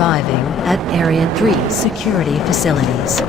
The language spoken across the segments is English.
arriving at Area 3 security facilities.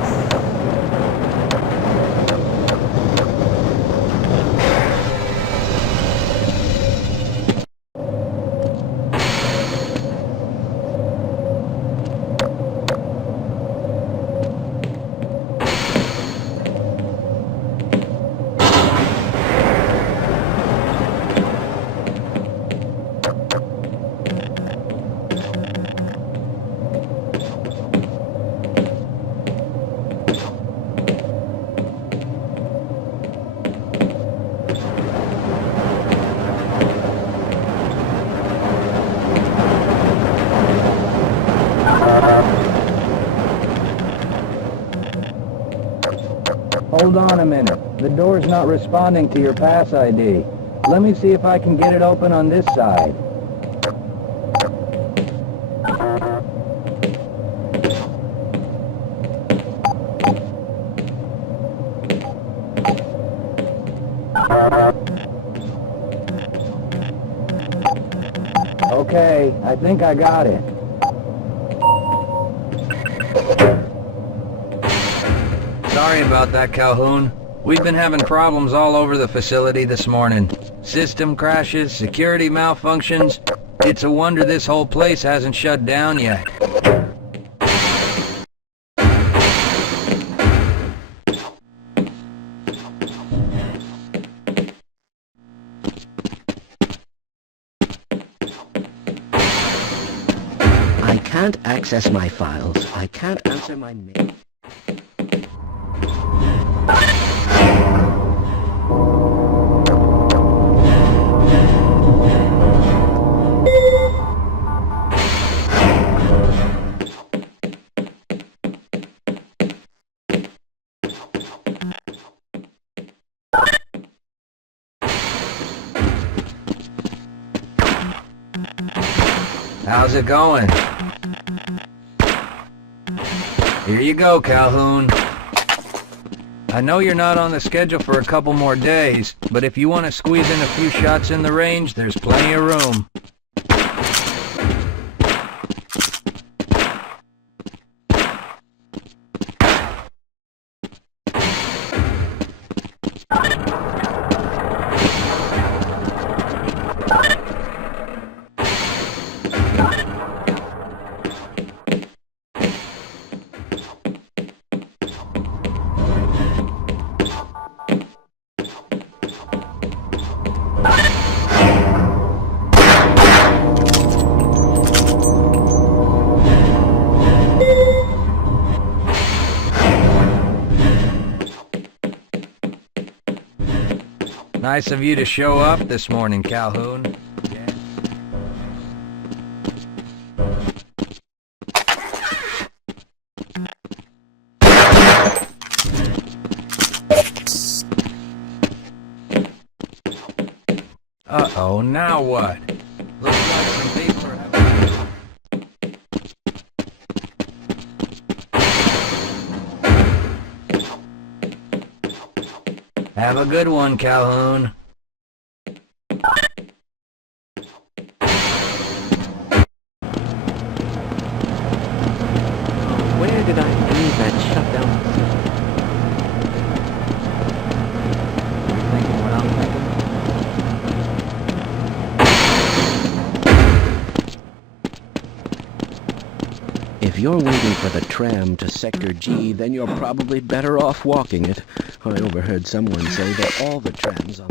Hold on a minute. The door's not responding to your pass ID. Let me see if I can get it open on this side. Okay, I think I got it. Sorry about that, Calhoun. We've been having problems all over the facility this morning. System crashes, security malfunctions. It's a wonder this whole place hasn't shut down yet. I can't access my files. I can't answer my mail. How's it going? Here you go, Calhoun. I know you're not on the schedule for a couple more days, but if you want to squeeze in a few shots in the range, there's plenty of room. Nice of you to show up this morning, Calhoun. Uh-oh, now what? Looks like some people are Have a good one, Calhoun. Where did I leave that shutdown? You thinking what I'm thinking? If you're waiting for the tram to Sector G, then you're probably better off walking it. I overheard someone say that all the trams on...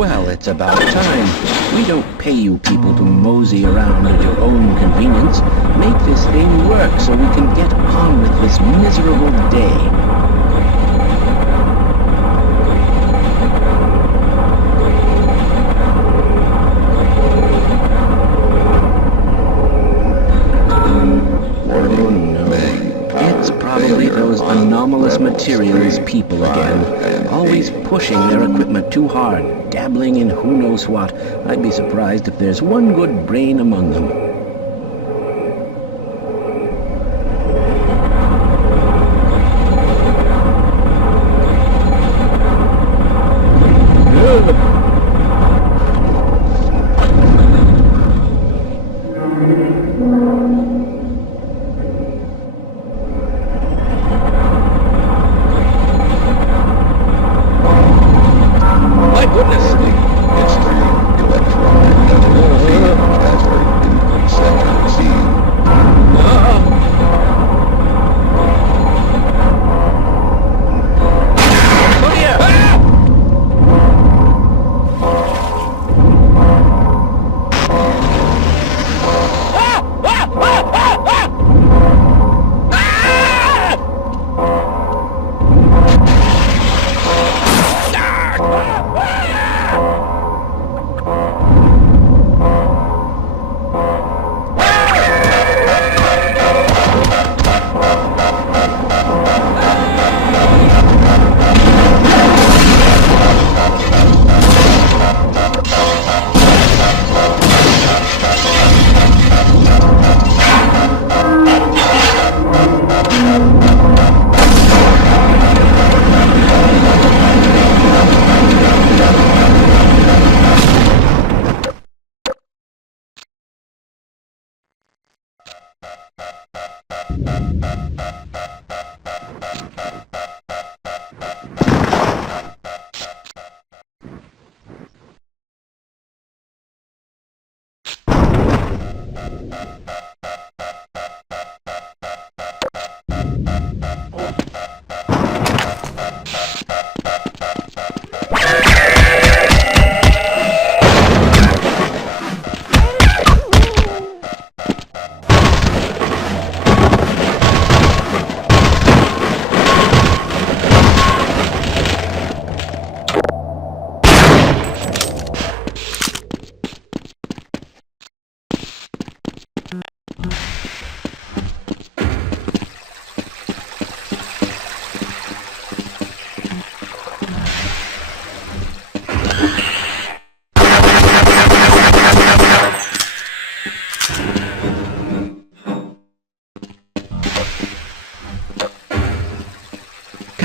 Well, it's about time. We don't pay you people to mosey around at your own convenience. Make this thing work so we can get on with this miserable day. Those anomalous materials people again, always pushing their equipment too hard, dabbling in who knows what. I'd be surprised if there's one good brain among them.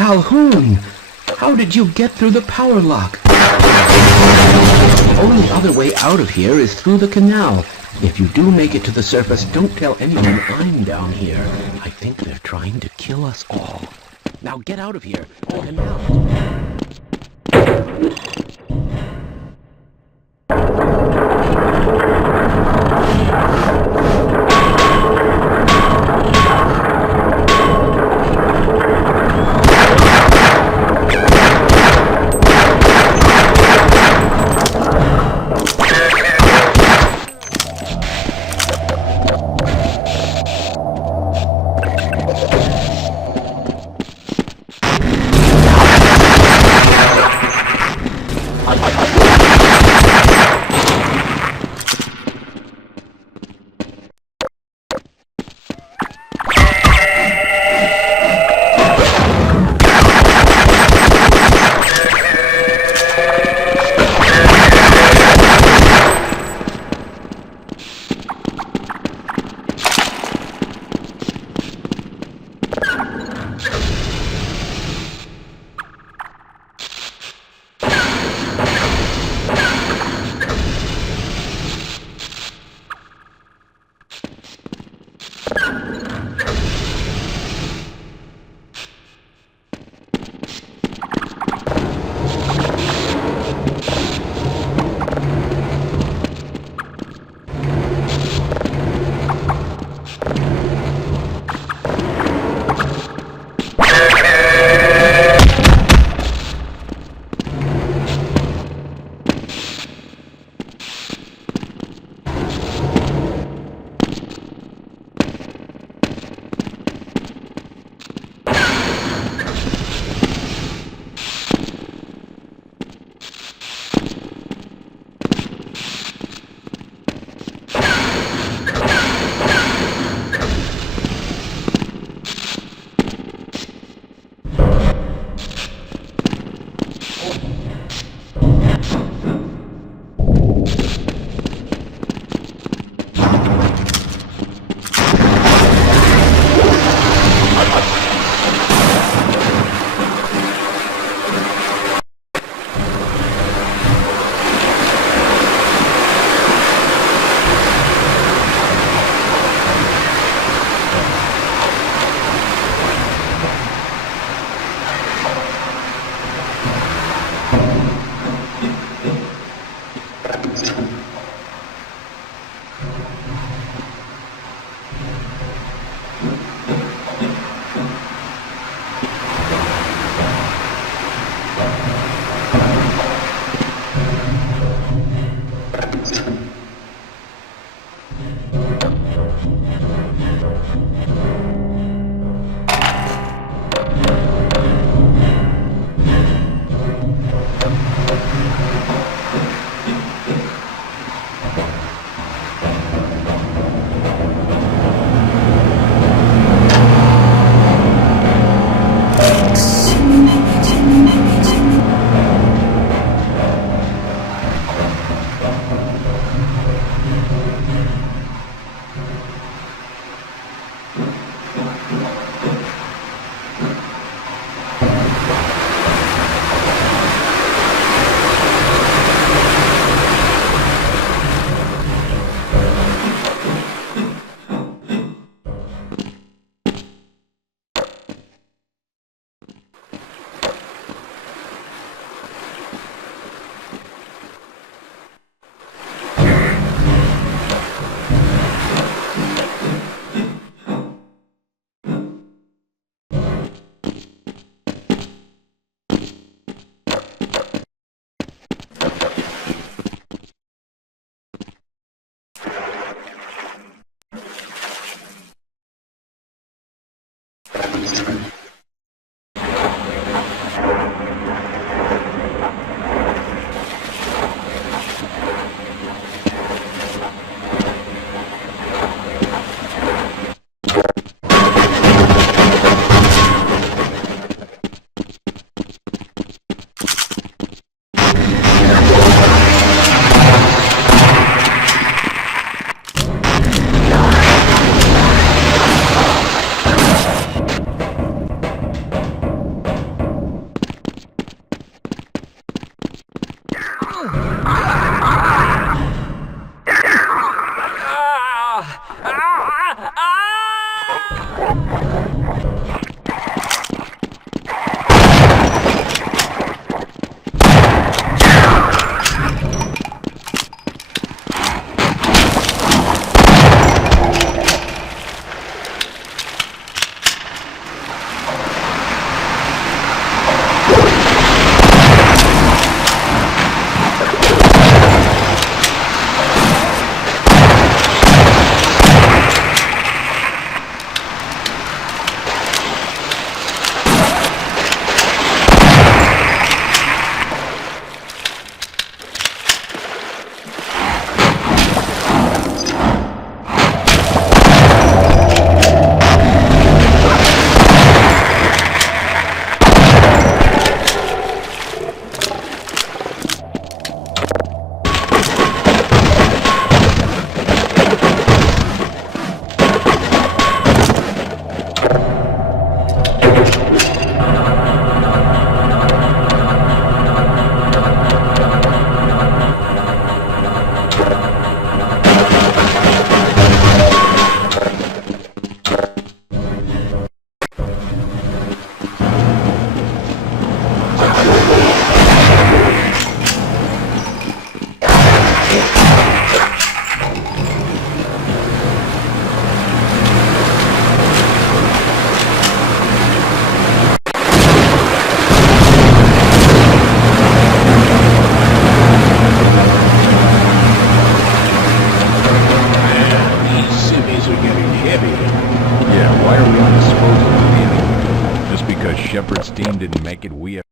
Calhoun! How did you get through the power lock? The only other way out of here is through the canal. If you do make it to the surface, don't tell anyone I'm down here. I think they're trying to kill us all. Now get out of here. The canal. because Shepherd's team didn't make it, we have...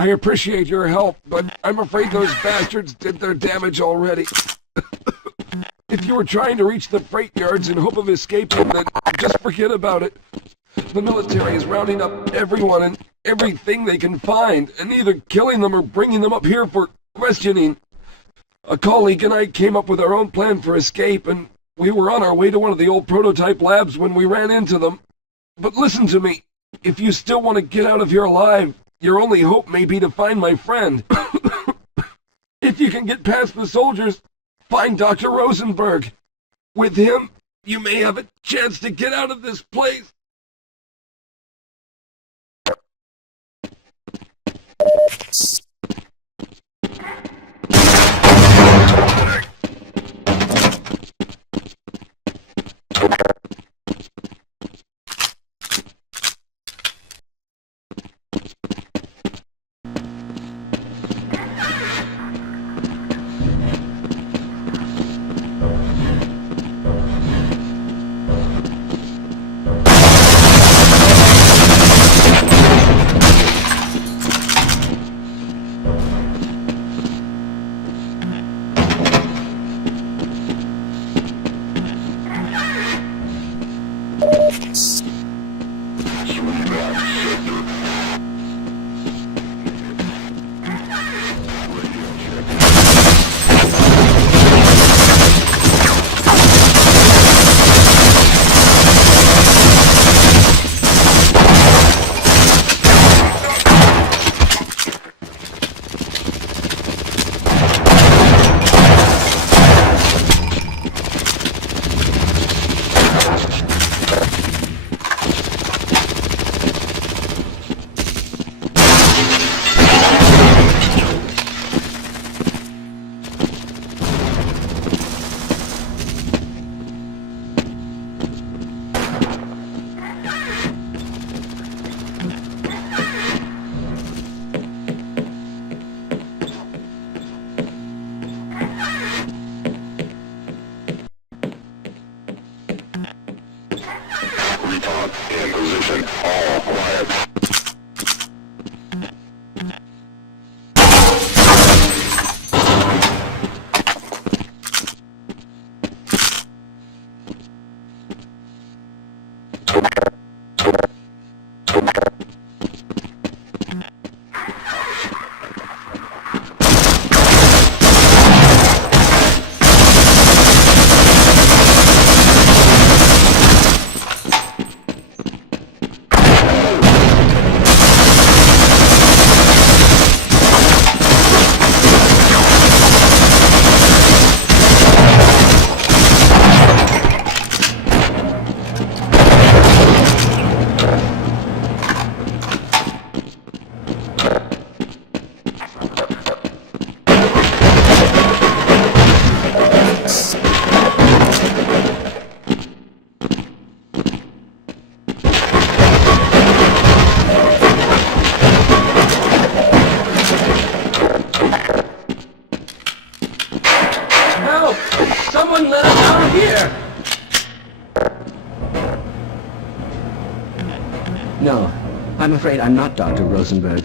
I appreciate your help, but I'm afraid those bastards did their damage already. If you were trying to reach the freight yards in hope of escaping, then just forget about it. The military is rounding up everyone and everything they can find, and either killing them or bringing them up here for questioning. A colleague and I came up with our own plan for escape, and we were on our way to one of the old prototype labs when we ran into them. But listen to me. If you still want to get out of here alive, your only hope may be to find my friend. If you can get past the soldiers, find Dr. Rosenberg. With him, you may have a chance to get out of this place. Someone let us out of here! No, I'm afraid I'm not Dr. Rosenberg.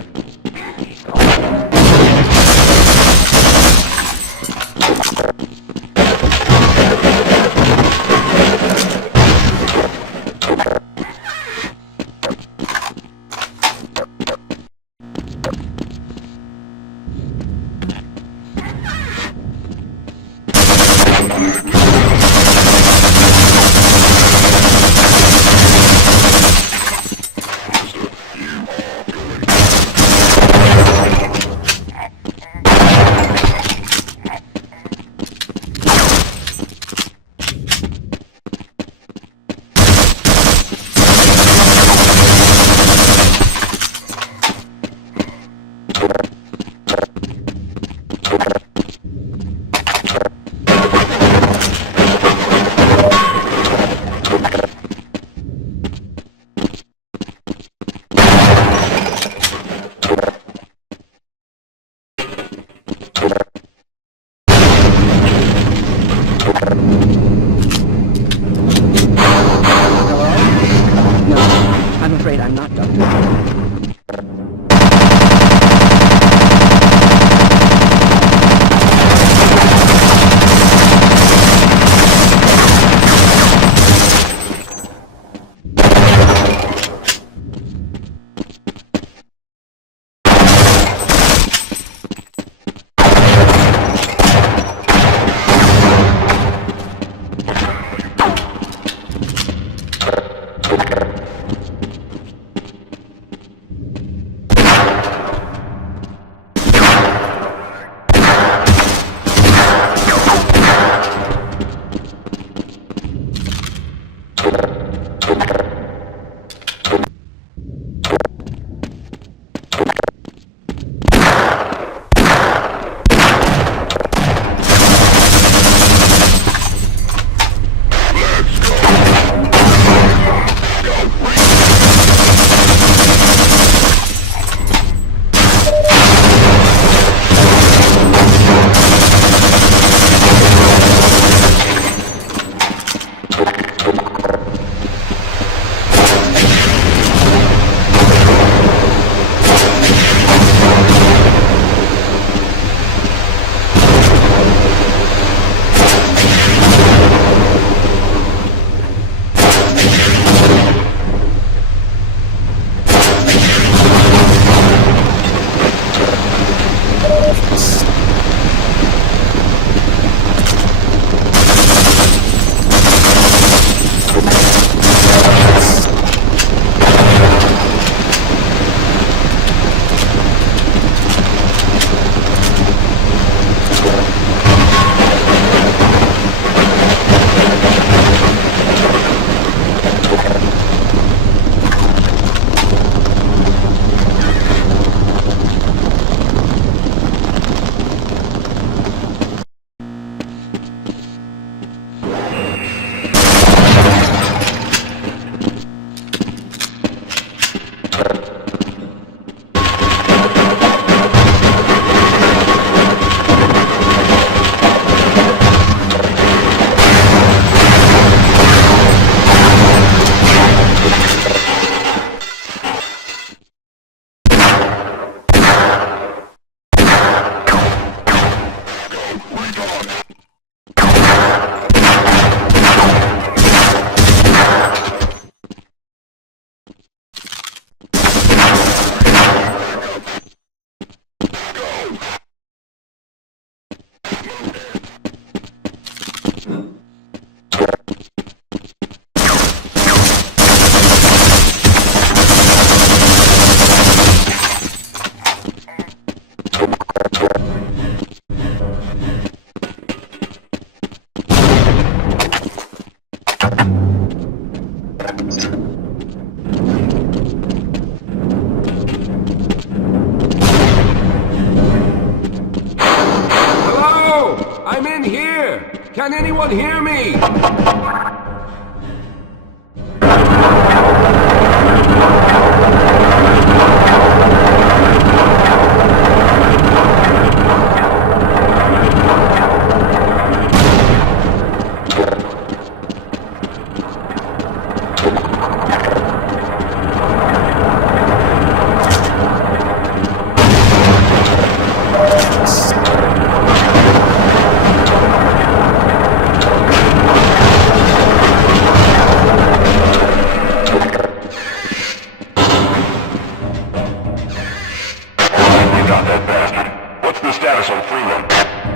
I'm in here! Can anyone hear me?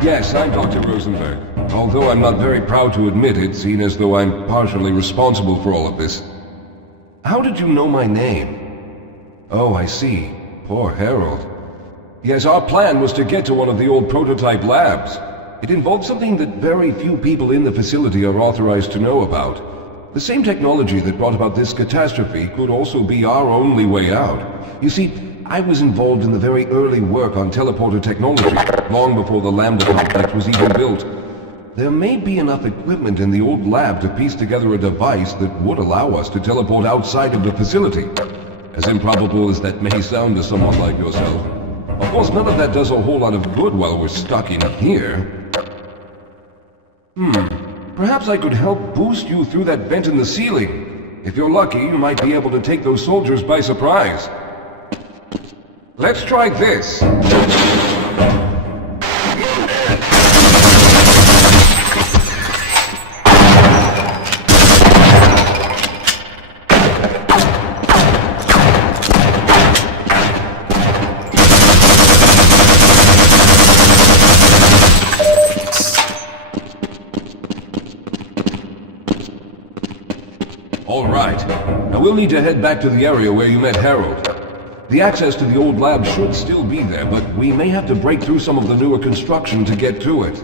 Yes, I'm Dr. Rosenberg. Although I'm not very proud to admit it, seeing as though I'm partially responsible for all of this. How did you know my name? Oh, I see. Poor Harold. Yes, our plan was to get to one of the old prototype labs. It involved something that very few people in the facility are authorized to know about. The same technology that brought about this catastrophe could also be our only way out. You see, I was involved in the very early work on teleporter technology, long before the Lambda complex was even built. There may be enough equipment in the old lab to piece together a device that would allow us to teleport outside of the facility. As improbable as that may sound to someone like yourself. Of course, none of that does a whole lot of good while we're stuck in here. Perhaps I could help boost you through that vent in the ceiling. If you're lucky, you might be able to take those soldiers by surprise. Let's try this. All right. Now we'll need to head back to the area where you met Harold. The access to the old lab should still be there, but we may have to break through some of the newer construction to get to it.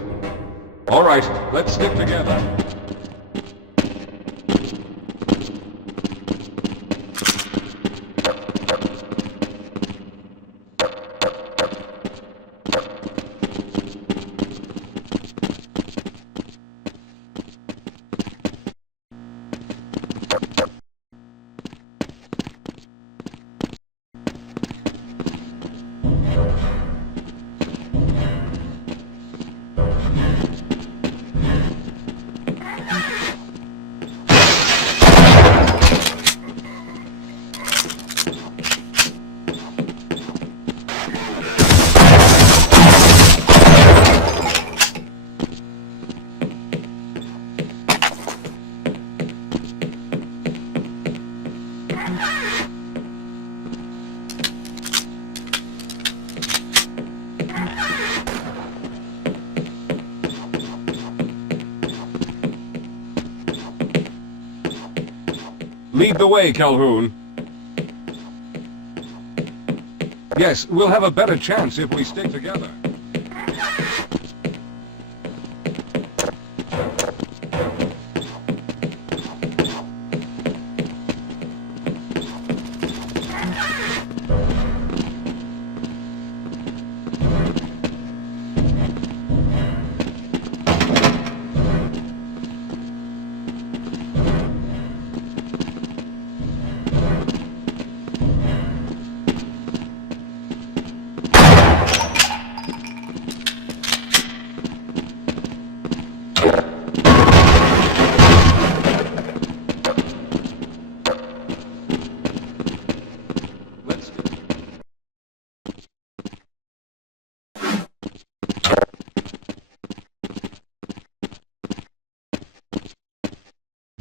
All right, let's stick together. Lead the way, Calhoun. Yes, we'll have a better chance if we stick together.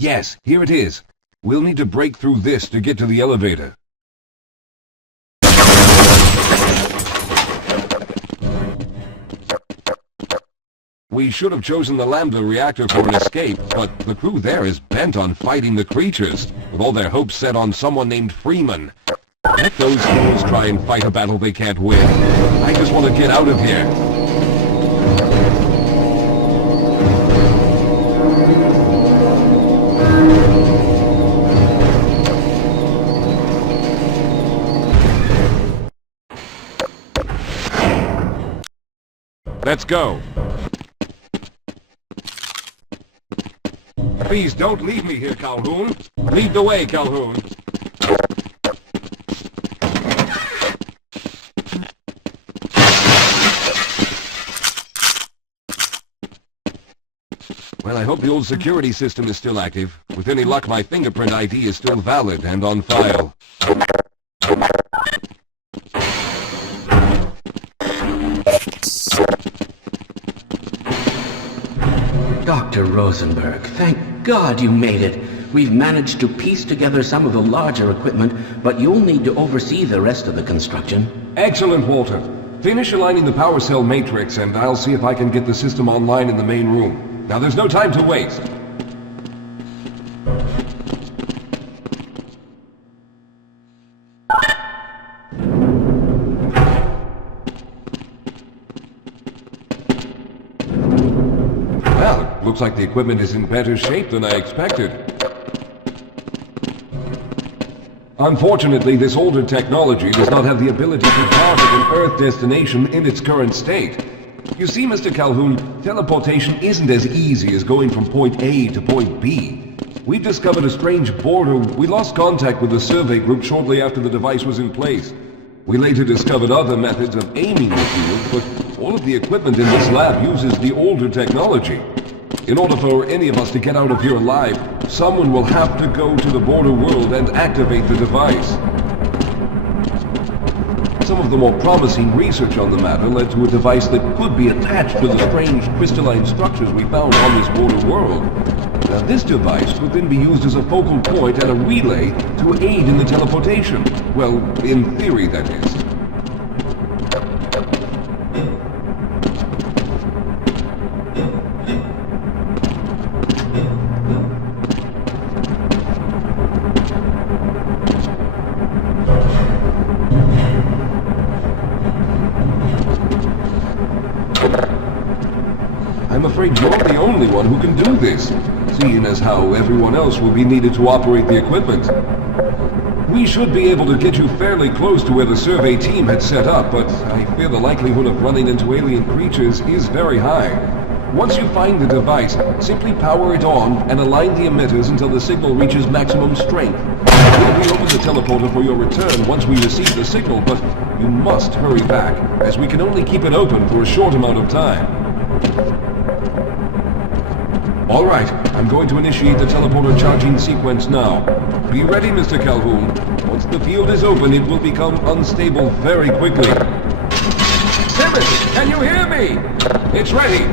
Yes, here it is. We'll need to break through this to get to the elevator. We should have chosen the Lambda reactor for an escape, but the crew there is bent on fighting the creatures, with all their hopes set on someone named Freeman. Let those fools try and fight a battle they can't win. I just want to get out of here. Let's go. Please don't leave me here, Calhoun. Lead the way, Calhoun. Well, I hope the old security system is still active. With any luck, my fingerprint ID is still valid and on file. Dr. Rosenberg, thank God you made it. We've managed to piece together some of the larger equipment, but you'll need to oversee the rest of the construction. Excellent, Walter. Finish aligning the power cell matrix, and I'll see if I can get the system online in the main room. Now, there's no time to waste. Well, it looks like the equipment is in better shape than I expected. Unfortunately, this older technology does not have the ability to target an Earth destination in its current state. You see, Mr. Calhoun, teleportation isn't as easy as going from point A to point B. We've discovered a strange border. We lost contact with the survey group shortly after the device was in place. We later discovered other methods of aiming the field, but all of the equipment in this lab uses the older technology. In order for any of us to get out of here alive, someone will have to go to the border world and activate the device. Some of the more promising research on the matter led to a device that could be attached to the strange crystalline structures we found on this border world. Now, this device could then be used as a focal point and a relay to aid in the teleportation. Well, in theory, that is. I'm afraid you're the only one who can do this, seeing as how everyone else will be needed to operate the equipment. We should be able to get you fairly close to where the survey team had set up, but I fear the likelihood of running into alien creatures is very high. Once you find the device, simply power it on and align the emitters until the signal reaches maximum strength. We'll reopen the teleporter for your return once we receive the signal, but you must hurry back, as we can only keep it open for a short amount of time. All right, I'm going to initiate the teleporter charging sequence now. Be ready, Mr. Calhoun. Once the field is open, it will become unstable very quickly. Simmons, can you hear me? It's ready.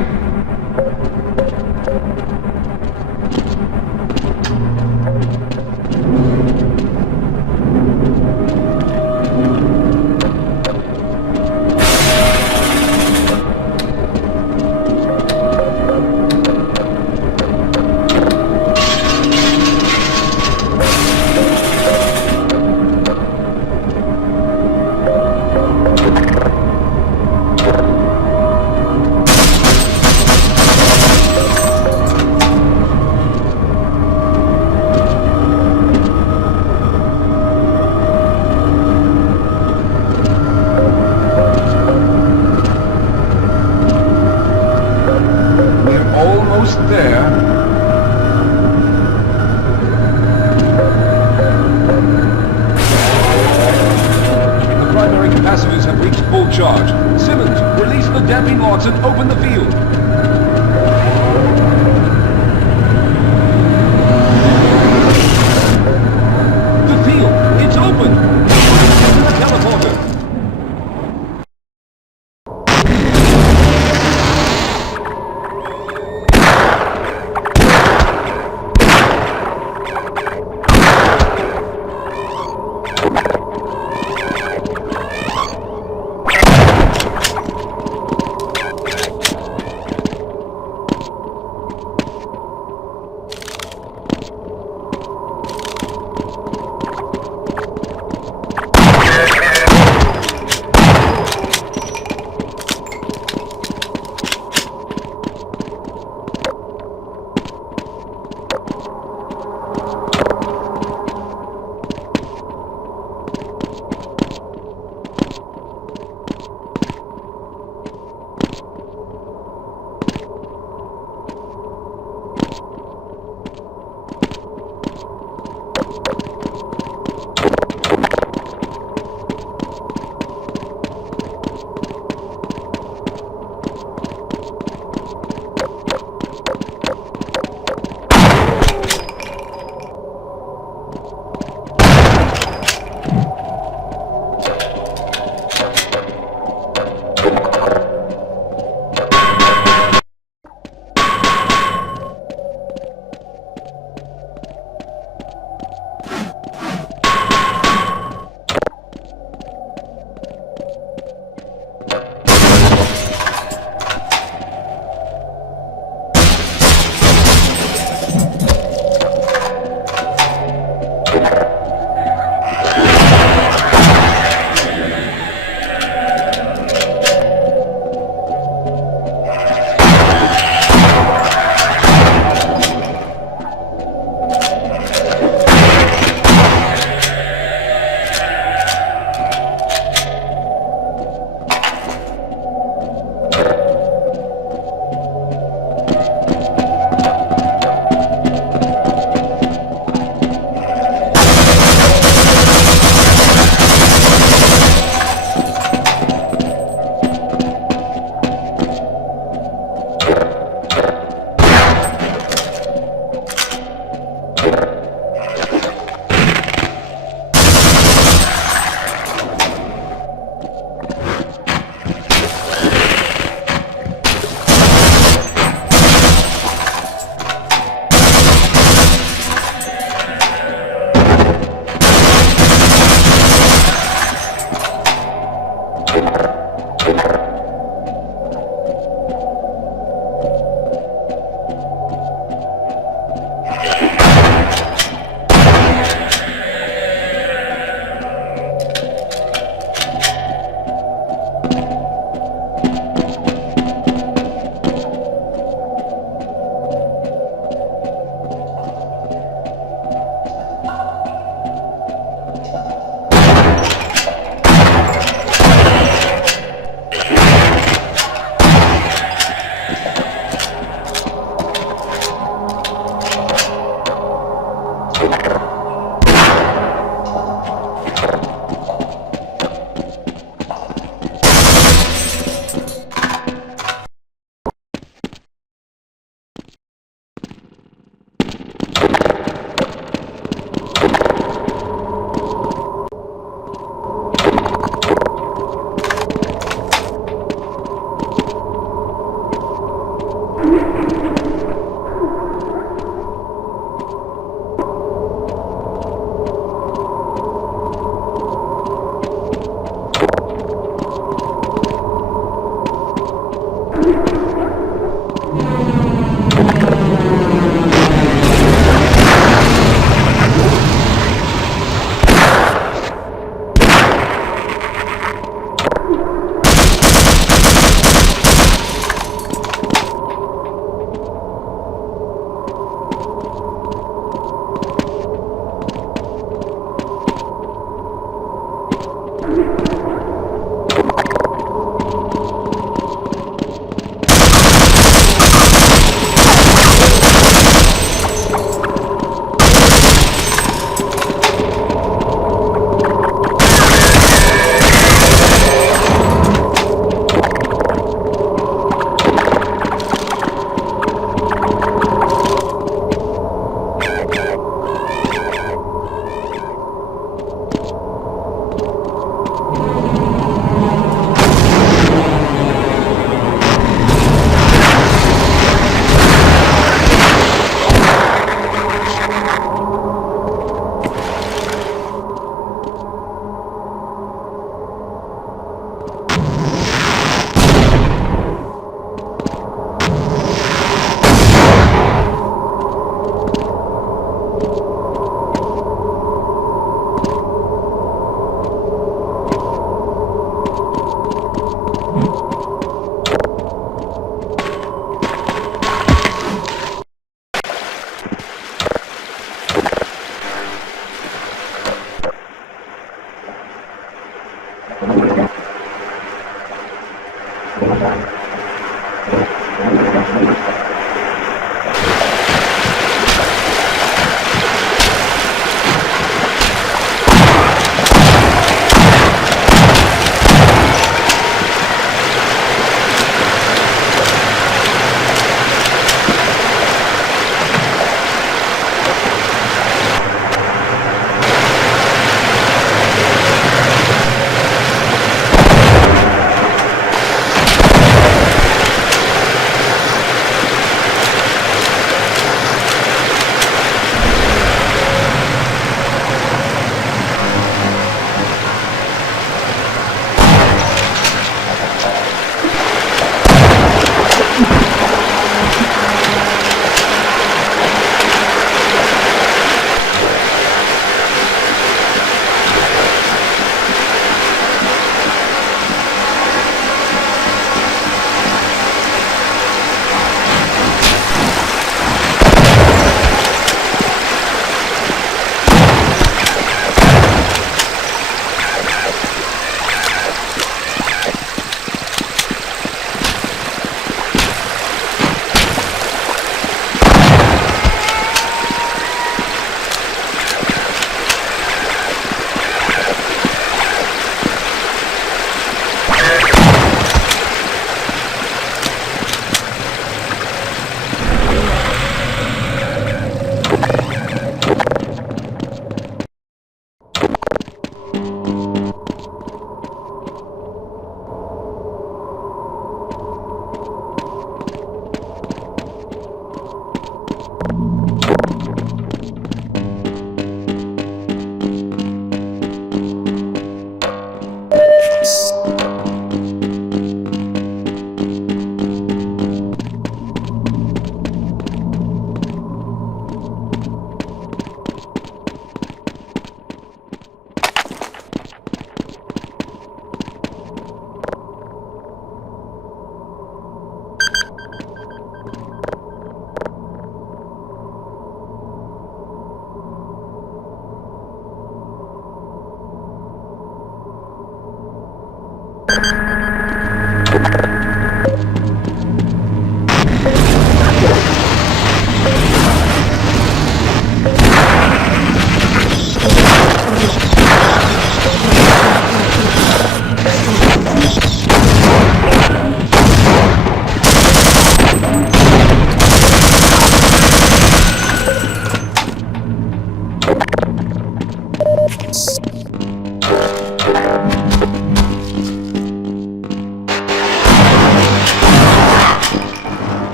Open the field. The field, it's open. To the teleporter.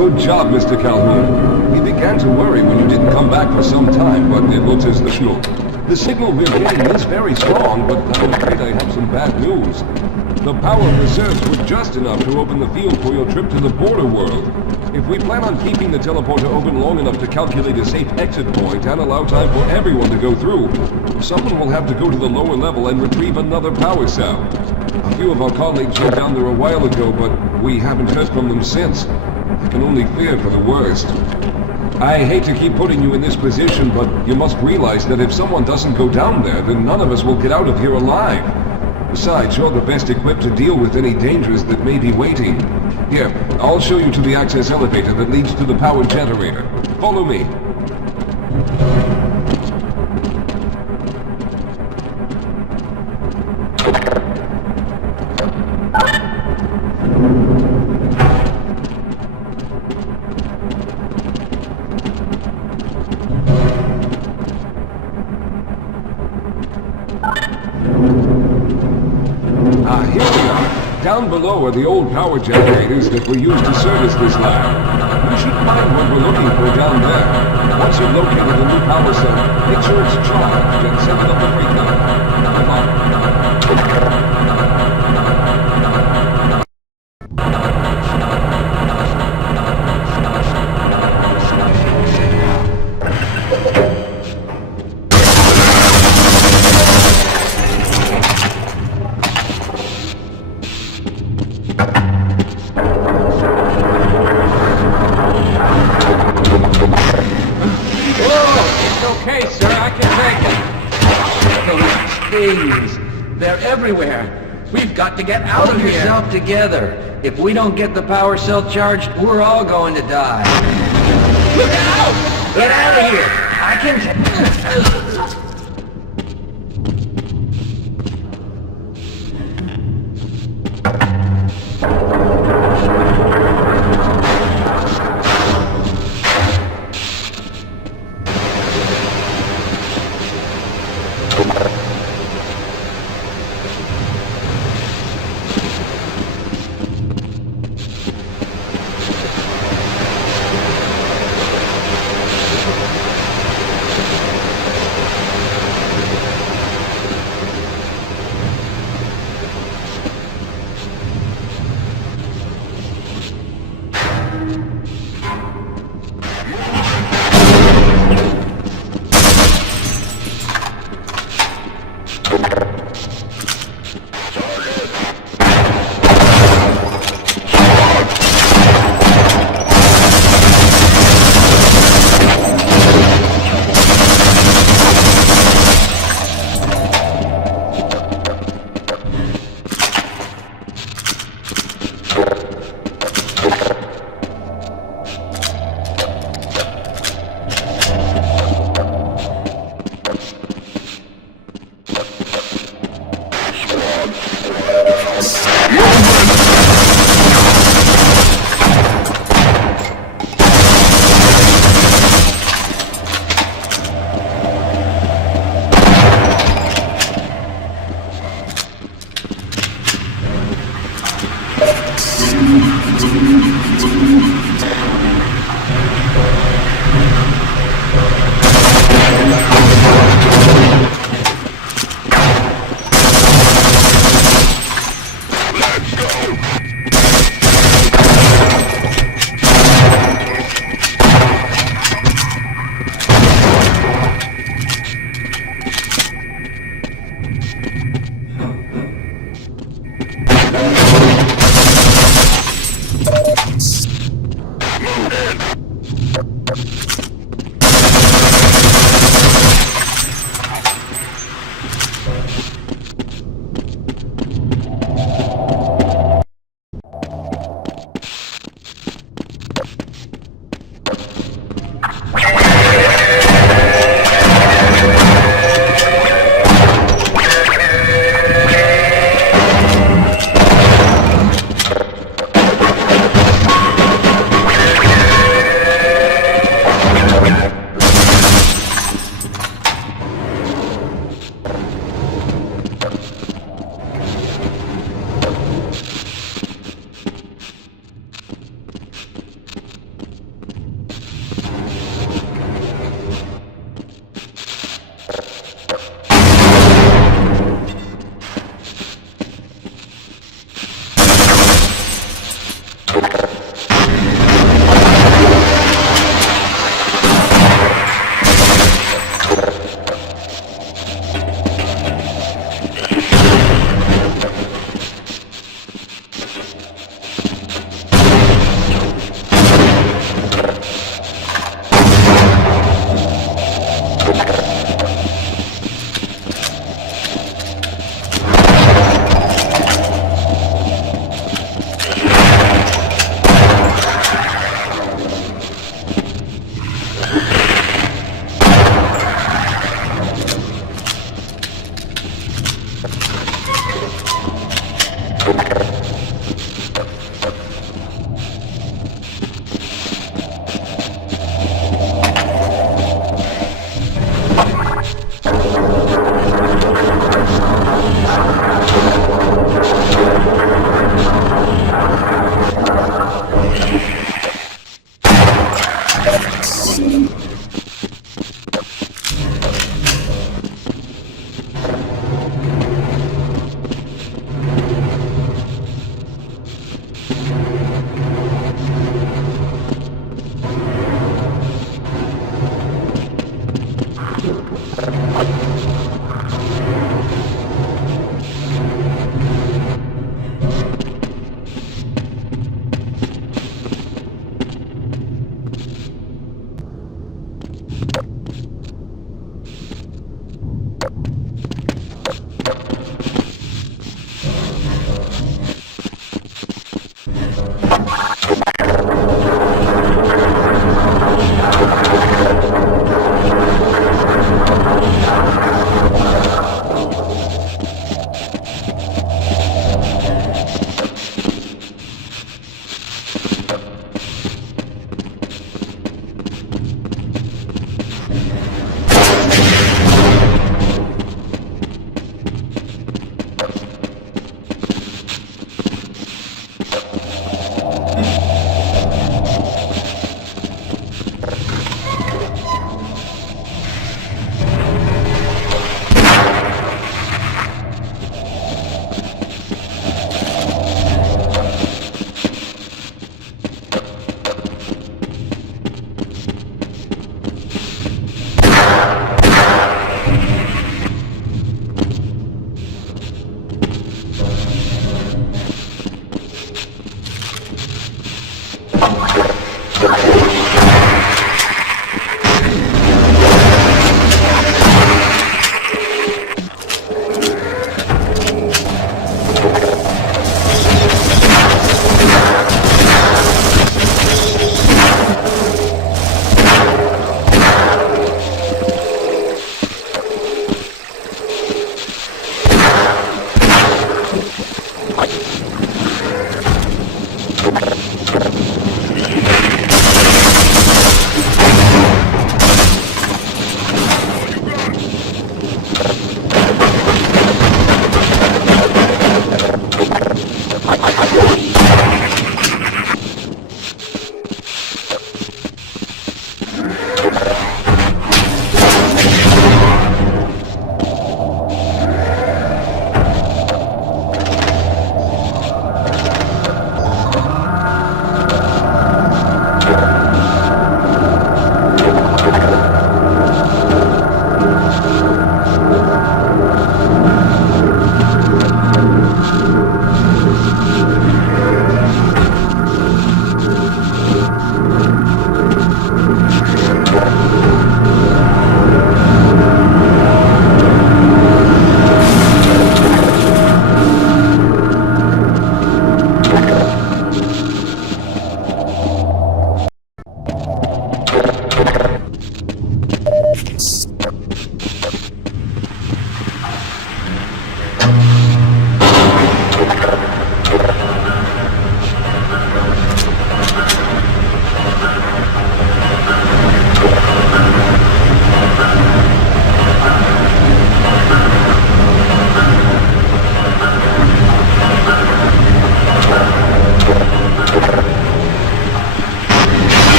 Good job, Mr. Calhoun. We began to worry when you didn't come back for some time, but it looks as the signal we're getting is very strong, but I'm afraid I have some bad news. The power reserves were just enough to open the field for your trip to the border world. If we plan on keeping the teleporter open long enough to calculate a safe exit point and allow time for everyone to go through, someone will have to go to the lower level and retrieve another power cell. A few of our colleagues went down there a while ago, but we haven't heard from them since. I can only fear for the worst. I hate to keep putting you in this position, but you must realize that if someone doesn't go down there, then none of us will get out of here alive. Besides, you're the best equipped to deal with any dangers that may be waiting. Here, I'll show you to the access elevator that leads to the power generator. Follow me. Here we are. Down below are the old power generators that were used to service this lab. We should find what we're looking for down there. Once you've located the new power cell, make sure it's charged and set it up the freight line. Come on. They're everywhere. We've got to get out of here. Pull yourself together. If we don't get the power cell charged, we're all going to die. Look out! Get out of here! I can...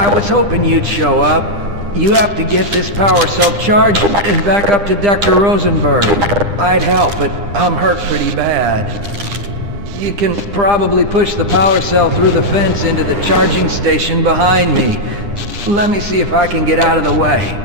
I was hoping you'd show up. You have to get this power cell charged and back up to Dr. Rosenberg. I'd help, but I'm hurt pretty bad. You can probably push the power cell through the fence into the charging station behind me. Let me see if I can get out of the way.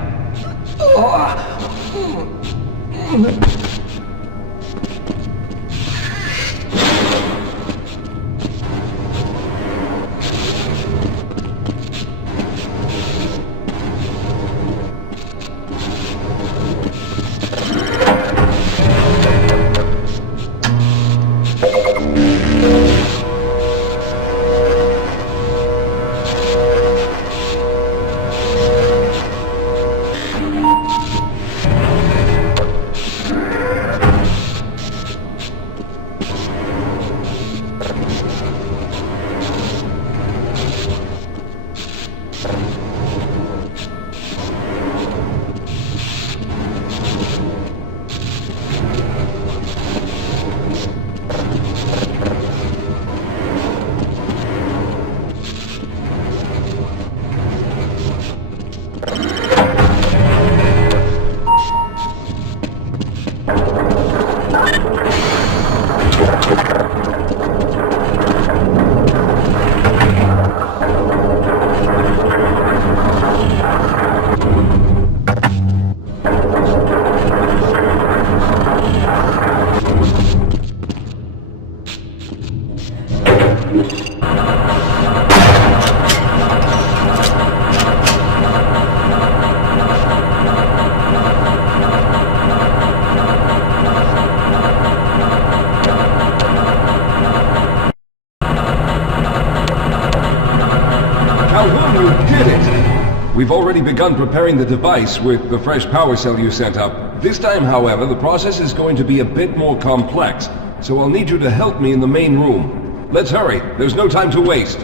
already begun preparing the device with the fresh power cell you sent up. This time, however, the process is going to be a bit more complex, so I'll need you to help me in the main room. Let's hurry, there's no time to waste.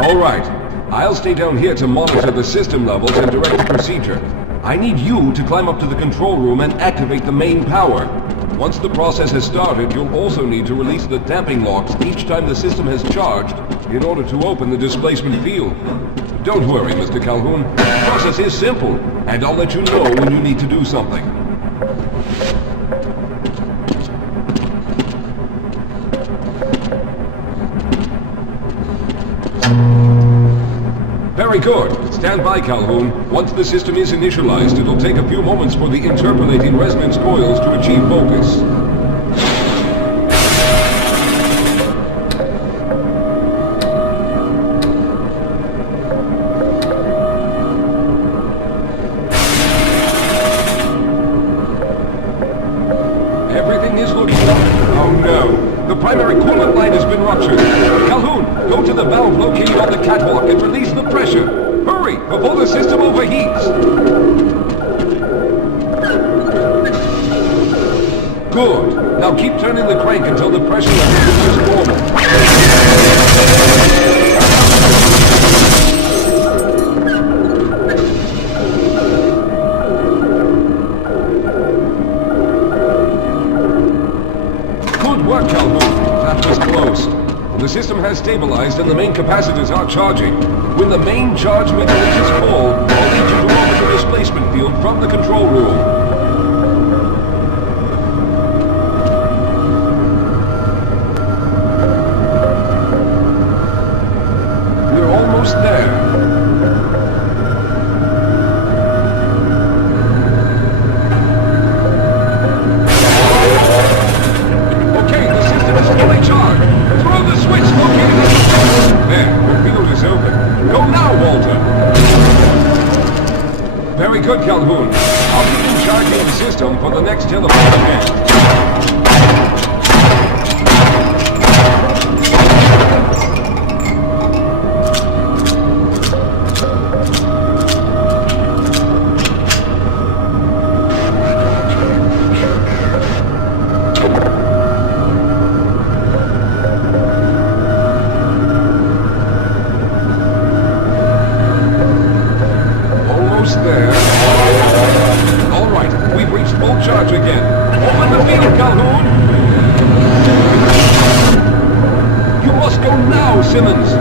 Alright, I'll stay down here to monitor the system levels and direct the procedure. I need you to climb up to the control room and activate the main power. Once the process has started, you'll also need to release the damping locks each time the system has charged in order to open the displacement field. Don't worry, Mr. Calhoun. The process is simple, and I'll let you know when you need to do something. Very good. Stand by, Calhoun. Once the system is initialized, it'll take a few moments for the interpolating resonance coils to achieve focus. Everything is looking up. Oh no. The primary coolant line has been ruptured. Calhoun, go to the valve located on the catwalk and release the pressure. Hurry, before the system overheats. Good. Now keep turning the crank until the pressure level reaches normal. Good work, Calhoun. That was close. The system has stabilized and the main capacitors are charging. When the main charge meter reaches full, I'll need you to open the displacement field from the control room. We're almost there. Okay, the system is fully charged. Throw the switch located at the... There, the field is open. Go now, Walter. Very good, Calhoun. I'll begin charging the system for the next telephone event. There. All right, we've reached full charge again. Open the field, Calhoun. You must go now, Simmons.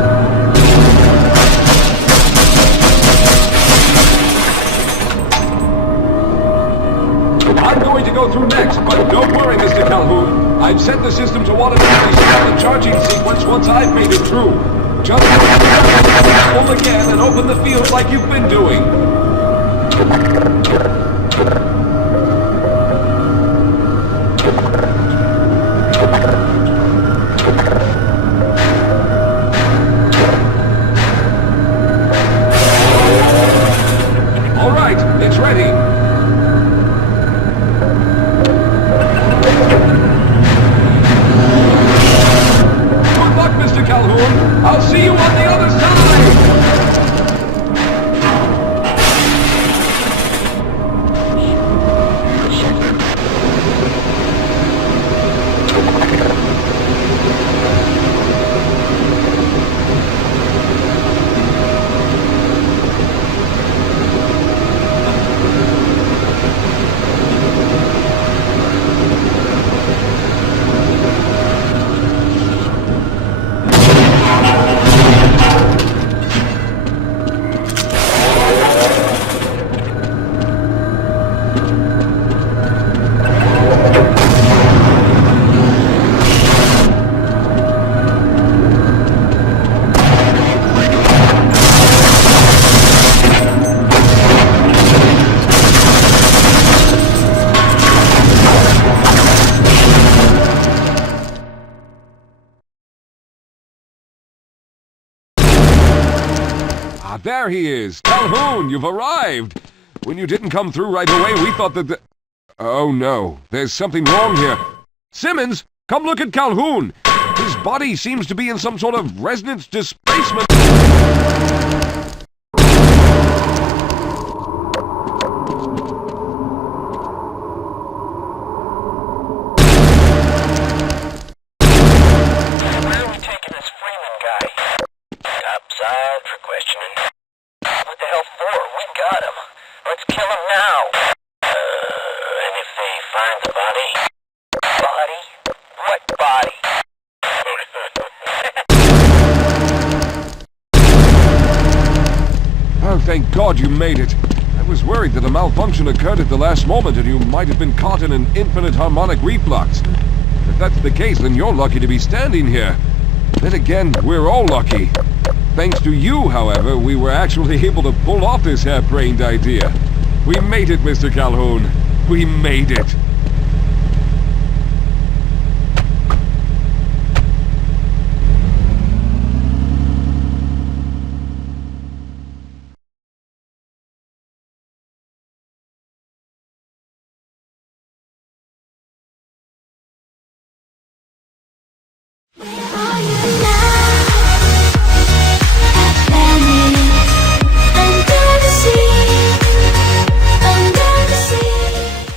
I'm going to go through next, but don't worry, Mr. Calhoun. I've set the system to automatically start the charging sequence once I've made it through. Just pull again and open the field like you've been doing. All right, it's ready. Good luck, Mr. Calhoun. I'll see you on the other side. Ah, there he is. Calhoun, you've arrived. When you didn't come through right away, we thought that Oh no, there's something wrong here. Simmons, come look at Calhoun. His body seems to be in some sort of resonance displacement. Thank God you made it. I was worried that a malfunction occurred at the last moment and you might have been caught in an infinite harmonic reflux. If that's the case, then you're lucky to be standing here. Then again, we're all lucky. Thanks to you, however, we were actually able to pull off this harebrained idea. We made it, Mr. Calhoun. We made it.